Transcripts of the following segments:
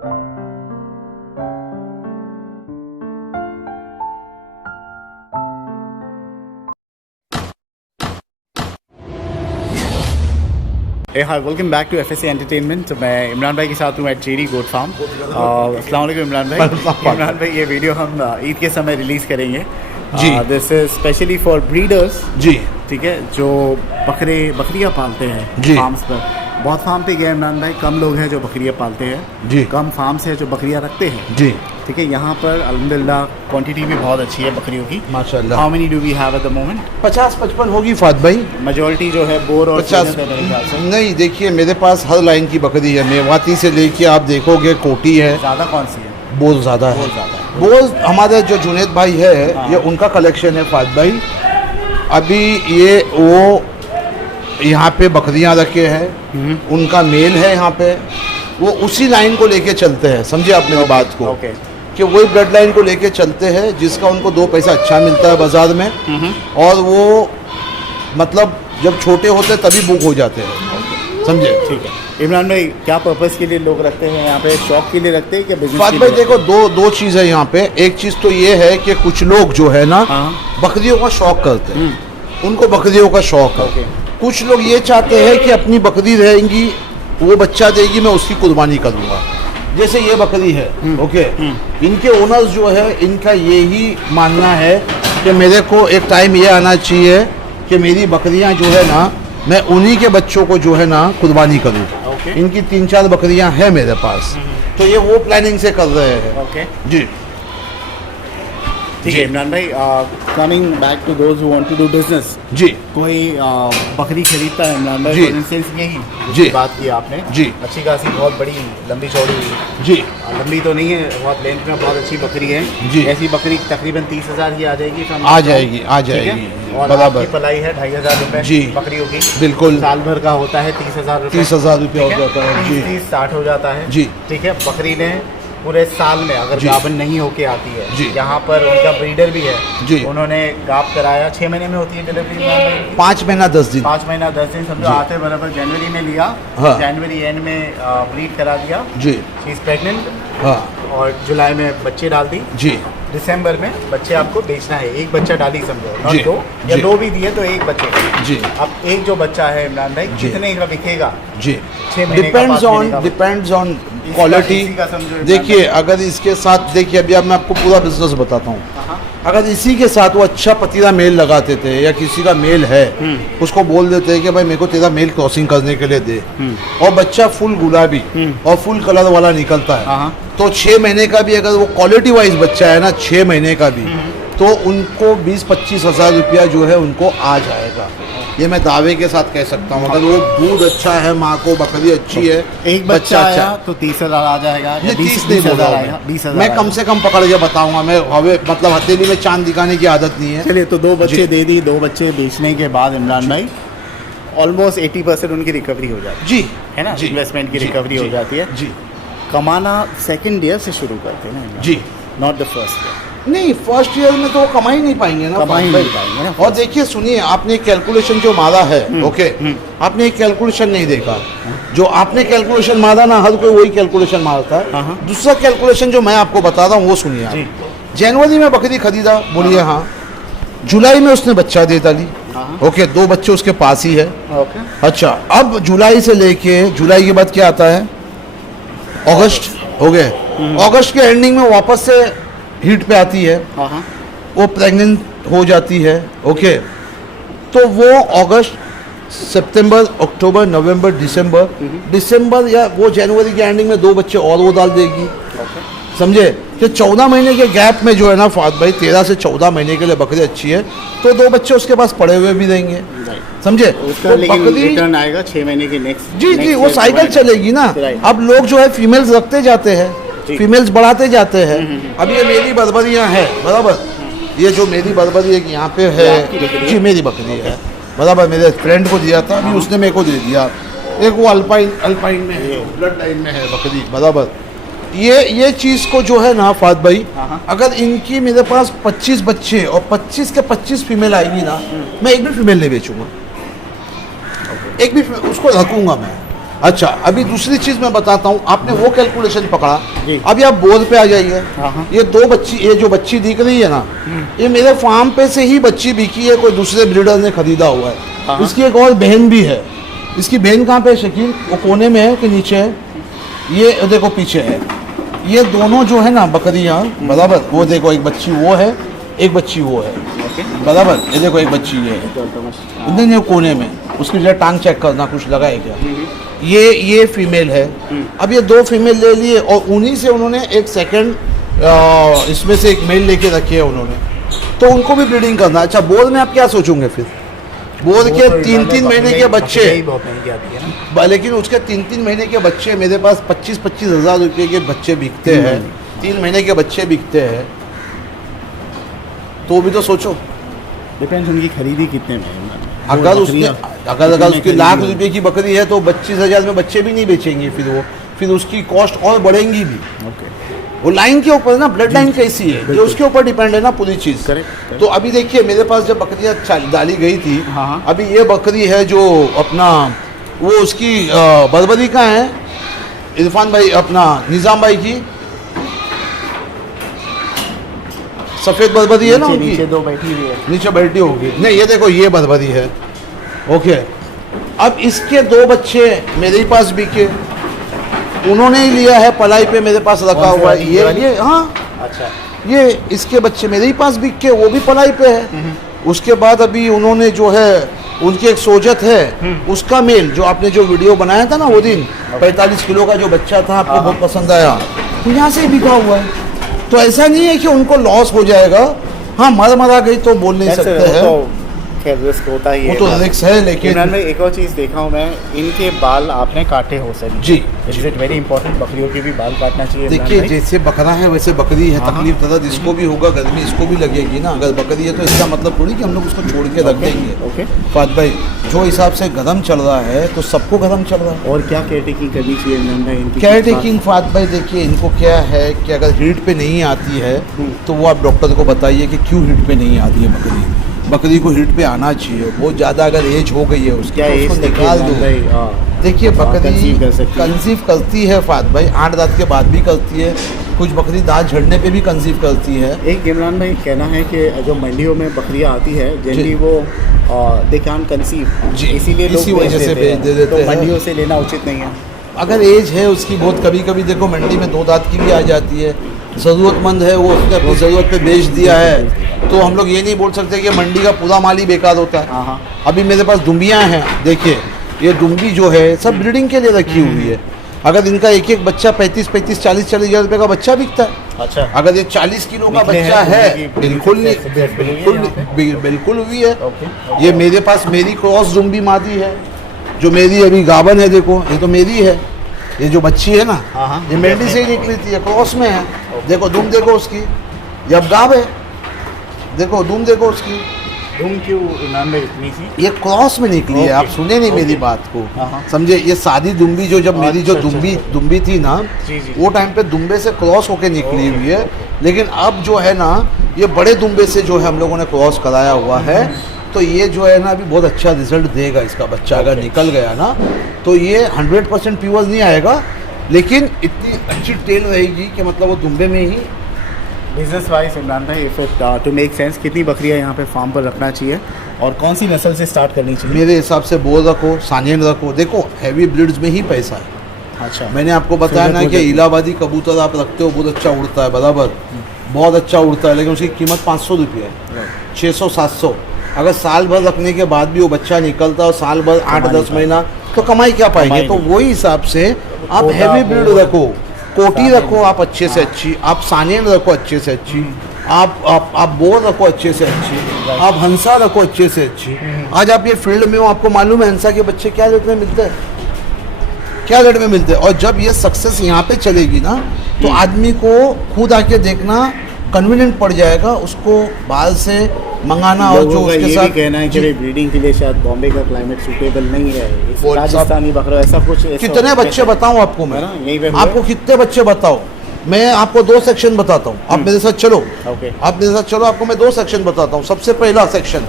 Hi, welcome back to FSC entertainment. तो मैं इमरान भाई के साथ हूँ एट जेडी गोट फार्म। अस्सलाम वालेकुम इमरान भाई। इमरान भाई, ये वीडियो हम ईद के समय रिलीज़ करेंगे जी। This is specially for breeders जी, ठीक है, जो बकरियाँ पालते हैं जी फार्म्स पर। बहुत फार्म पे गए इमरान भाई, कम लोग हैं जो बकरियाँ पालते हैं जी, कम फार्म्स हैं जो बकरियाँ रखते हैं जी, ठीक है। यहाँ पर अल्हम्दुलिल्लाह क्वांटिटी भी बहुत अच्छी है बकरियों की, माशाल्लाह। How many do we have at the moment? 50-55 होगी फात भाई। मेजॉरिटी जो है बोर और 50 नहीं, देखिए मेरे पास हर लाइन की बकरी है, मेवाती से लेके आप देखोगे कोटी है। ज़्यादा कौन सी है? बोल ज़्यादा है। बोल हमारे जो जुनेद भाई है ये उनका कलेक्शन है फात भाई। अभी ये वो यहाँ पे बकरियाँ रखे हैं, उनका मेल है यहाँ पे, वो उसी लाइन को लेके चलते हैं, समझे आप मेरी बात को, कि वही ब्लड लाइन को लेके चलते हैं जिसका उनको 2 पैसा अच्छा मिलता है बाजार में, और वो मतलब जब छोटे होते तभी बुक हो जाते हैं, समझे? ठीक है इमरान भाई, क्या पर्पस के लिए लोग रखते हैं यहाँ पे? शौक के लिए रखते हैं क्या बिजनेस? बात भाई देखो, दो चीज़ है यहाँ पे। एक चीज़ तो ये है कि कुछ लोग जो है ना बकरियों का शौक करते हैं, उनको बकरियों का शौक है। कुछ लोग ये चाहते हैं कि अपनी बकरी रहेंगी, वो बच्चा देगी, मैं उसकी कुर्बानी करूँगा। जैसे ये बकरी है, ओके, इनके ओनर्स जो है इनका यही मानना है कि मेरे को एक टाइम ये आना चाहिए कि मेरी बकरियां जो है ना, मैं उन्हीं के बच्चों को जो है ना कुर्बानी करूं। इनकी 3-4 बकरियां हैं मेरे पास, तो ये वो प्लानिंग से कर रहे हैं जी। ठीक है इमरान भाई, coming back to those who want to do business जी, कोई बकरी खरीदता है इमरान भाई, फॉर इंस्टेंस यही जी बात की आपने जी, अच्छी खासी बहुत बड़ी लंबी चौड़ी जी, लंबी तो नहीं है, बहुत लेंथ में बहुत अच्छी बकरी है जी। ऐसी बकरी तकरीबन 30,000 की आ जाएगी, आ जाएगी और आपकी पलाई है 2,500 रुपये जी बकरियों की, बिल्कुल। साल भर का होता है 30,000 रुपये, 30,000 रुपये हो जाता है जी, 30-60 हो जाता है जी, ठीक है। बकरी ने पूरे साल में अगर गाभन नहीं होके आती है जी, यहाँ पर उनका ब्रीडर भी है जी, उन्होंने गाभ कराया, 6 महीने में होती है डिलीवरी, 5 महीना 10 दिन, 5 महीना 10 दिन समझो, आते बराबर जनवरी में लिया, जनवरी एंड में ब्रीड करा दिया जी, शी इज प्रेग्नेंट, और जुलाई में बच्चे डाल दी जी, दिसंबर में बच्चे आपको बेचना है, एक बच्चा डाली समझो, नॉट 2 या 2 भी दिए तो एक बच्चे जी। अब एक जो बच्चा है इमरान भाई कितने का बिकेगा जी? 6 महीने डिपेंड्स ऑन क्वालिटी। देखिए अगर इसके साथ, देखिए अभी अब मैं आपको पूरा बिजनेस बताता हूँ, अगर इसी के साथ वो अच्छा पतीला मेल लगाते थे या किसी का मेल है, उसको बोल देते हैं कि भाई मेरे को तेरा मेल क्रॉसिंग करने के लिए दे, और बच्चा फुल गुलाबी और फुल कलर वाला निकलता है, तो 6 महीने का भी अगर वो क्वालिटी वाइज बच्चा है ना, 6 महीने का भी, तो उनको 20-25 हज़ार रुपया जो है उनको आ जाएगा। ये मैं दावे के साथ कह सकता हूँ। अगर वो दूध अच्छा है, माँ को बकरी अच्छी है, एक बच्चा अच्छा तो 30,000 आ जाएगा, 20,000 आएगा, 20,000 मैं कम से कम पकड़ के बताऊंगा। मैं हवे मतलब हथेली में चांद दिखाने की आदत नहीं है। चलिए, तो 2 बच्चे दे दी, 2 बच्चे बेचने के बाद इमरान भाई ऑलमोस्ट 80% उनकी रिकवरी हो जाती है जी, है ना, इन्वेस्टमेंट की रिकवरी हो जाती है जी। कमाना सेकेंड ईयर से शुरू करते हैं ना जी, नॉट द फर्स्ट ईयर। नहीं, फर्स्ट ईयर में तो कमाई नहीं पाएंगे ना, कमाई नहीं पाएंगे ना। और देखिए सुनिए, आपने कैलकुलेशन जो मारा है, ओके, आपने एक कैलकुलेशन नहीं देखा, जो आपने कैलकुलेशन मारा ना, हर कोई वही कैलकुलेशन मारता है। दूसरा कैलकुलेशन जो मैं आपको बता रहा हूँ वो सुनिए आप। जनवरी में बकरी खरीदा, बोलिए हाँ, जुलाई में उसने बच्चा दे डाली, ओके, 2 बच्चे उसके पास ही है, अच्छा। अब जुलाई से लेके, जुलाई के बाद क्या आता है, अगस्त हो गए, अगस्त के एंडिंग में वापस से हीट पे आती है, वो प्रेग्नेंट हो जाती है, ओके, तो वो अगस्त, सितंबर, अक्टूबर, नवंबर, दिसंबर या वो जनवरी के एंडिंग में 2 बच्चे और वो डाल देगी, समझे? कि 14 महीने के गैप में जो है ना फात भाई, 13 से 14 महीने के लिए बकरी अच्छी है, तो 2 बच्चे उसके पास पड़े हुए भी रहेंगे, समझे? तो बकरी रिटर्न आएगा 6 महीने के नेक्स्ट जी, वो साइकिल चलेगी ना। अब लोग जो है फीमेल्स रखते जाते हैं, फीमेल्स बढ़ाते जाते हैं। अब ये मेरी बर्बरियाँ है, बराबर, ये जो मेरी बर्बरी है यहाँ पे है जी, मेरी बकरी है, बराबर, मेरे फ्रेंड को दिया था, अभी उसने मेरे को दे दिया। एक वो अल्पाइन में है, ब्लड लाइन में है बकरी, बराबर। ये चीज़ को जो है ना फात भाई, अगर इनकी मेरे पास 25 बच्चे और 25 के 25 फीमेल आएगी ना, मैं एक भी फीमेल नहीं बेचूंगा, एक भी उसको रखूंगा मैं, अच्छा, अभी दूसरी चीज मैं बताता हूँ, आपने वो कैलकुलेशन पकड़ा, जी। अभी आप बोर्ड पे आ जाइए। हाँ। ये दो बच्ची, ये जो बच्ची दिख रही है ना, ये मेरे फार्म पे से ही बच्ची बिकी है, कोई दूसरे ब्रीडर ने खरीदा हुआ है। हाँ। इसकी एक और बहन भी है। इसकी बहन कहाँ पे है शकील? वो कोने में है कि नीचे है? ये देखो पीछे है। ये दोनों जो है ना बकरियाँ, बराबर, वो देखो एक बच्ची वो है, एक बच्ची वो है, बराबर। ये देखो एक बच्ची ये है, नहीं नहीं कोने में, उसकी जो टांग चेक करना, कुछ लगा है क्या? ये फीमेल है। अब ये दो फीमेल ले लिए और उन्हीं से उन्होंने एक सेकंड इसमें से एक मेल लेके रखे है उन्होंने, तो उनको भी ब्रीडिंग करना। अच्छा, बोर में आप क्या सोचोगे फिर? बोर के 3-3 महीने के बच्चे, लेकिन उसके 3-3 महीने के बच्चे मेरे पास 25-25 हज़ार रुपये के बच्चे बिकते हैं, 3 महीने के बच्चे बिकते हैं, तो भी तो सोचो। डिपेंड्स उनकी खरीदी कितने में है। अगर उसकी लाख रुपए की बकरी है तो 25,000 में बच्चे भी नहीं बेचेंगे, फिर उसकी कॉस्ट और बढ़ेंगी भी। वो लाइन के ऊपर ना, ब्लड लाइन कैसी है ये उसके ऊपर डिपेंड है ना पूरी चीज़। तो अभी देखिए मेरे पास जब बकरियाँ डाली गई थी, अभी ये बकरी है जो अपना वो उसकी बर्बरी का है, इरफान भाई अपना निज़ाम भाई की सफ़ेद बर्बरी है ना उनकी, नीचे दो बैठी हुई है, नीचे बैठी होगी। नहीं ये देखो ये बर्बरी है। ओके, अब इसके दो बच्चे मेरे पास बिके, उन्होंने ही लिया है पलाई पे, मेरे पास रखा हुआ है ये हाँ। अच्छा, ये इसके बच्चे मेरे ही पास बिके, वो भी पलाई पे है। उसके बाद अभी उन्होंने जो है उनकी एक सोजत है, उसका मेल जो आपने जो वीडियो बनाया था ना वो दिन, 45 किलो का जो बच्चा था, आपको बहुत पसंद आया, तो यहाँ से बिका हुआ है। तो ऐसा नहीं है कि उनको लॉस हो जाएगा। हाँ, मरा गई तो बोल नहीं सकते हैं, खैर रिस्क होता ही है, वो तो रिस्क है। लेकिन इमरान भाई एक और चीज़ देखा हूँ मैं, इनके बाल आपने काटे हो sir ji, is it very important, बकरियों के भी बाल काटना चाहिए। देखिए जैसे बकरा है वैसे बकरी है, तकलीफ दर्द इसको भी होगा, गर्मी इसको भी लगेगी ना। अगर बकरी है तो इसका मतलब थोड़ी कि हम लोग उसको छोड़ के रख देंगे। ओके फात भाई, जो हिसाब से गर्म चल रहा है तो सबको गर्म चल रहा है। और क्या केयर टेकिंग करनी चाहिए इमरान भाई इनकी? केयर टेकिंग फात भाई देखिए, इनको क्या है कि अगर हीट पे नहीं आती है तो वो आप डॉक्टर को बताइए कि क्यों हीट पे नहीं आती है बकरी। बकरी को हीट पे आना चाहिए, बहुत ज़्यादा अगर एज हो गई है उसकी तो उसको निकाल दो। देखिए बकरी कंसीव करती है फात भाई, 8 दांत के बाद भी करती है, कुछ बकरी दांत झड़ने पे भी कंसीव करती है। एक इमरान भाई कहना है कि जो मंडियों में बकरियां आती है जनरली वो दे कैन कंसीव, इसीलिए लोग इसी वजह से भेज देते हैं, तो मंडियों से लेना उचित नहीं है। अगर एज है उसकी बहुत, कभी कभी देखो मंडी में 2 दांत की भी आ जाती है, ज़रूरतमंद है वो उसने अपनी ज़रूरत पे बेच दिया है, तो हम लोग ये नहीं बोल सकते कि मंडी का पूरा माल ही बेकार होता है। अभी मेरे पास दुम्बियाँ हैं, देखिए ये दुम्बी जो है सब ब्रीडिंग के लिए रखी हुई है। अगर इनका एक एक बच्चा 35-40 हज़ार रुपये का बच्चा बिकता है। अच्छा, अगर ये 40 किलो का बच्चा है, बिल्कुल हुई है। ये मेरे पास मेरी क्रॉस दुम्बी मादी है, जो मेरी अभी गावन है, देखो ये तो मेरी है, ये जो बच्ची है ना ये मेंढी से ही निकली थी, क्रॉस में है। देखो दुम देखो उसकी, ये अब गाव है, देखो दुम देखो उसकी। दुम क्यों इमरान भाई इतनी सी? ये क्रॉस में निकली है, आप सुने नहीं मेरी बात को, समझे? ये सादी दुम्बी जो जब मेरी जो दुम्बी थी ना, वो टाइम पे दुम्बे से क्रॉस होके निकली हुई है, लेकिन अब जो है ना ये बड़े दुम्बे से जो है हम लोगों ने क्रॉस कराया हुआ है, तो ये जो है ना अभी बहुत अच्छा रिजल्ट देगा इसका बच्चा। अगर निकल गया ना तो ये 100% प्योर नहीं आएगा, लेकिन इतनी अच्छी टेल रहेगी कि मतलब वो दुम्बे में ही। बिजनेस वाइज इमरान भाई if it to make sense, कितनी बकरियां यहाँ पे फार्म पर रखना चाहिए और कौन सी नस्ल से स्टार्ट करनी चाहिए? मेरे हिसाब से बोल रखो, सानियन रखो। देखो हैवी ब्रीड्स में ही पैसा है। अच्छा, मैंने आपको बताया ना कि इलाहाबादी कबूतर आप रखते हो, बहुत अच्छा उड़ता है, बराबर, बहुत अच्छा उड़ता है, लेकिन उसकी कीमत 500 रुपये है, 600-700। अगर साल भर रखने के बाद भी वो बच्चा निकलता है और साल भर 8-10 महीना, तो कमाई क्या पाएंगे? तो वही हिसाब से आप हैवी ब्रीड रखो, कोटी रखो आप अच्छे से अच्छी, आप सानियन रखो अच्छे से अच्छी, आप बोर रखो अच्छे से अच्छी, आप हंसा रखो अच्छे से अच्छी। आज आप ये फील्ड में हो, आपको मालूम है हंसा के बच्चे क्या रेट में मिलते हैं, क्या रेट में मिलते हैं। और जब ये सक्सेस यहाँ पे चलेगी ना तो आदमी को खुद आके देखना कन्वीनियंट पड़ जाएगा, उसको बाहर से मंगाना। और जो उसके साथ कहना है कि ब्रीडिंग के लिए शायद बॉम्बे का क्लाइमेट सूटेबल नहीं है, राजस्थानी बकरा ऐसा कुछ। कितने बच्चे बताऊं आपको मैं? आपको कितने बच्चे बताओ? मैं आपको 2 सेक्शन बताता हूँ, आप मेरे साथ चलो। आप मेरे साथ चलो, आपको मैं 2 सेक्शन बताता हूँ। सबसे पहला सेक्शन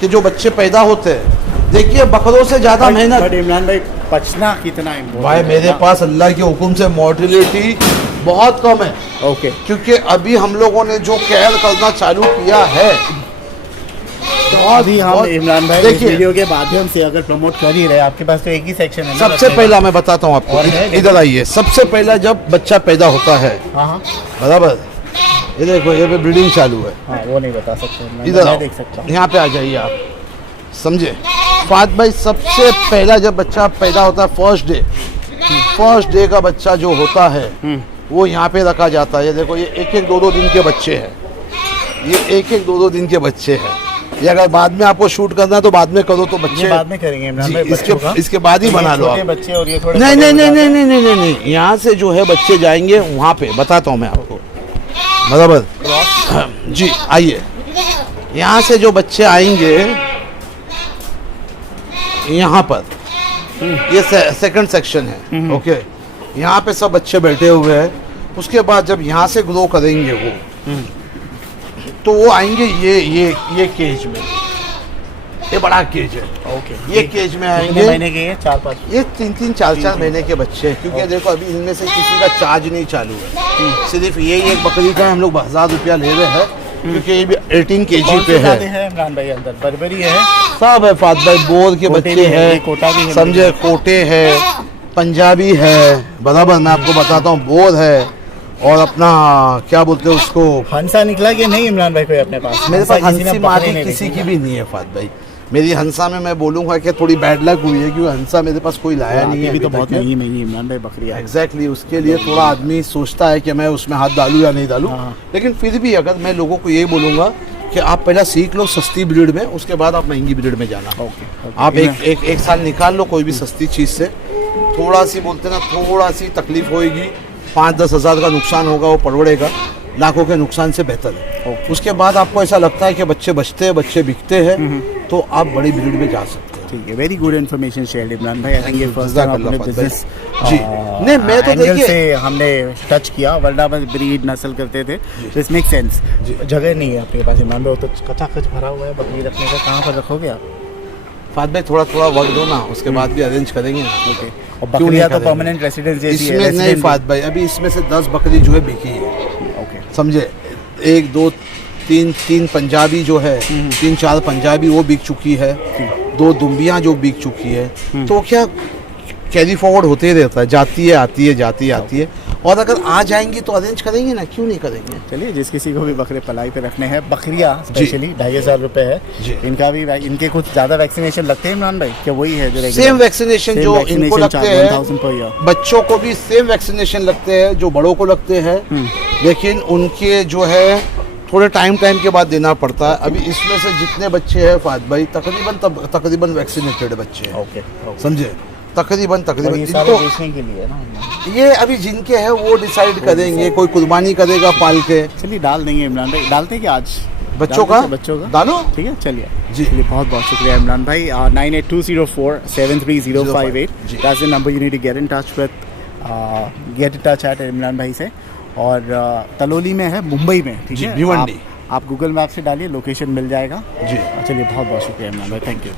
कि जो बच्चे पैदा होते हैं, देखिए बकरों से ज़्यादा मेहनत। बट इमरान भाई बचना कितना इम्पोर्टेंट भाई मेरे पास अल्लाह के हुक्म से मोर्टिलिटी बहुत कम है, ओके क्योंकि अभी हम लोगों ने जो केयर करना चालू किया है अभी हम इमरान भाई इस देखिए वीडियो के माध्यम से अगर प्रमोट कर ही रहे, आपके पास तो एक ही सेक्शन है ना सबसे बच्चे का। पहला मैं बताता हूँ आपको, और है? इधर आइए। सबसे पहला जब बच्चा पैदा होता है, हाँ बराबर, ये देखो ये पे ब्रीडिंग चालू है, हाँ वो नहीं बता सकते, इधर मैं आओ, देख सकता हूँ। यहाँ पे आ जाइए आप, समझे फात भाई। सबसे पहला जब बच्चा पैदा होता है फर्स्ट डे का बच्चा जो होता है वो यहाँ पे रखा जाता है। ये देखो ये एक एक दो दिन के बच्चे हैं, ये एक एक दो दिन के बच्चे हैं। ये अगर बाद में आपको शूट करना है तो बाद में करो, तो ये बच्चे बाद में करेंगे इमरान जी, भाई बच्चों का। इसके बाद ही बना लो छोटे आप। बच्चे और ये थोड़े नहीं बड़े नहीं हो नहीं जाते नहीं नहीं नहीं नहीं, यहाँ से जो है बच्चे जाएंगे वहाँ पे, बताता हूँ मैं आपको, बराबर जी। आइए, यहाँ से जो बच्चे आएंगे यहाँ पर, ये सेकंड सेक्शन है, ओके। यहाँ पे सब बच्चे बैठे हुए हैं। उसके बाद जब यहाँ से ग्रो करेंगे वो, तो वो आएंगे ये केज में, ये बड़ा केज है, ओके ये केज में कितने आएंगे। महीने के ये 4-5 ये 3-3 4-4 महीने के बच्चे हैं, क्योंकि देखो अभी इनमें से किसी का चार्ज नहीं चालू है, सिर्फ यही एक बकरी का हम लोग 1000 रुपया ले रहे हैं, क्योंकि ये भी 18 केजी पे है। है इमरान भाई अंदर बर्बरी है, सब है फात भाई, बोर के कोटे बच्चे भी है, ये हैं, कोटा भी है, समझे, कोटे है, पंजाबी है, बराबर। मैं आपको बताता हूँ, बोर है, और अपना क्या बोलते हैं उसको, हंसा निकला कि नहीं इमरान भाई कोई अपने पास? मेरे पास किसी ने हंसी पकड़े मारी नहीं किसी देखी की ना? भी नहीं है फात भाई। मेरी हंसा में मैं बोलूँगा कि थोड़ी बैड लक हुई है, क्योंकि हंसा मेरे पास कोई लाया नहीं है भी तो अभी बहुत तक है। महंगी इमरान भाई बकरियां है। एग्जैक्टली उसके लिए थोड़ा आदमी सोचता है कि मैं उसमें हाथ डालूं या नहीं डालूं, हाँ। लेकिन फिर भी अगर मैं लोगों को यही बोलूँगा कि आप पहला सीख लो सस्ती ब्रीड में, उसके बाद आप महंगी ब्रीड में जाना। ओके आप एक साल निकाल लो कोई भी सस्ती चीज़ से, थोड़ा सी बोलते ना, थोड़ा सी तकलीफ होएगी, 5-10 हज़ार का नुकसान होगा, वो पड़वड़ेगा, लाखों के नुकसान से बेहतर है। उसके बाद आपको ऐसा लगता है कि बच्चे बचते हैं, बच्चे बिकते हैं, तो आप बड़ी ब्रीड में जा सकते हैं। ठीक है, very good information share Imran भाई। आई थिंक ये फर्स्ट टाइम अपने बिजनेस जी। नहीं, मैं तो एंगल देखिए से हमने टच किया, वरना बस ब्रीड नस्ल करते थे, दिस मेक सेंस। जगह नहीं है आपके पास इमरान भाई, वो तो कचाकच भरा हुआ है बकरी रखने का, कहाँ पर रखोगे आप? फात भाई थोड़ा थोड़ा वक्त दो ना, उसके बाद भी अरेंज करेंगे ना। ओके, और क्यों बकरियां तो नहीं परमानेंट रेसिडेंस जैसी है? इसमें नहीं फात भाई, अभी इसमें से 10 बकरी जो है बिकी है, ओके समझे। 1 2 3 पंजाबी जो है, 3-4 पंजाबी वो बिक चुकी है, 2 दुम्बियाँ जो बिक चुकी है, तो क्या कैरी फॉरवर्ड होते ही रहता है, जाती है आती है, जाती है आती है। और अगर आ जाएंगी तो अरेंज करेंगे ना, क्यों नहीं करेंगे। चलिए, जिस किसी को भी बकरे पलाई पे रखने हैं, बकरियां स्पेशली 2500 रुपए है जी। इनका भी, इनके कुछ ज़्यादा वैक्सीनेशन लगते हैं इमरान भाई, क्या वही है जो सेम वैक्सीनेशन जो इनको लगते हैं, 1000 पर ईयर? बच्चों को भी सेम वैक्सीनेशन लगते हैं जो बड़ों को लगते हैं, लेकिन उनके जो है थोड़े टाइम के बाद देना पड़ता है। अभी इसमें से जितने बच्चे हैं फात भाई, तकरीबन वैक्सीनेटेड बच्चे हैं, ओके, समझे, तकरीबन ये सारे इनको बेचने के लिए है ना? ये अभी जिनके हैं वो डिसाइड करेंगे, कोई कुर्बानी करेगा पाल के। चलिए, डाल देंगे इमरान भाई, डालते हैं कि आज बच्चों डाल का देते हैं बच्चों का डालो। ठीक है, चलिए जी। चलिए, बहुत बहुत शुक्रिया इमरान भाई। 9820473058 जी। That's the number you need to get in touch with, get in touch at Imran भाई से। और तलोली में है, मुंबई में, ठीक जी, है, भिवंडी। आप गूगल मैप से डालिए, लोकेशन मिल जाएगा जी। चलिए, बहुत बहुत शुक्रिया इमरान भाई, थैंक यू।